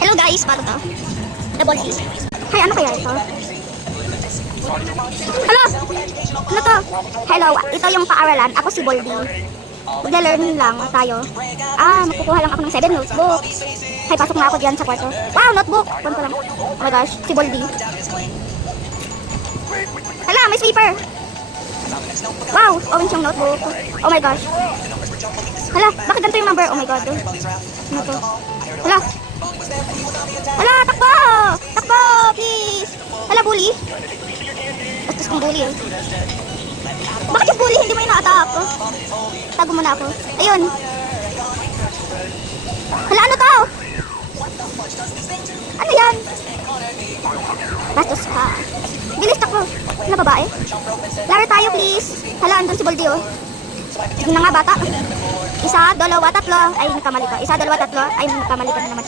Hello guys, paano to? Double D. Hay, ano kaya ito? Hello! Ano to? Hello, ito yung paaralan. Ako si Boldy. Magla-learning lang tayo. Magkukuha lang ako ng 7 notebooks. Hay, pasok na ako dyan sa kwarto. Wow, notebook! Kuhan ko lang. Oh my gosh, si Boldy. Hala, may sweeper! Wow, orange yung notebook. Oh my gosh. Hala, bakit ganito yung number? Oh my god. Ano to? Hala. Hala, takbo! Takbo, please! Hala, bully. Bastos kong bully eh. Bakit yung bully hindi mo ina-attack? Tago muna ako. Ayun. Hala, ano to? Ano yan? Bastos ka. Bilis, takbo. Hala, babae. Laro tayo, please. Hala, andun si Boldy oh. Sige na nga, bata. 1, 2, 3. Ay, nagkamali ka. 1, 2, 3. Ay, nagkamali ka na naman.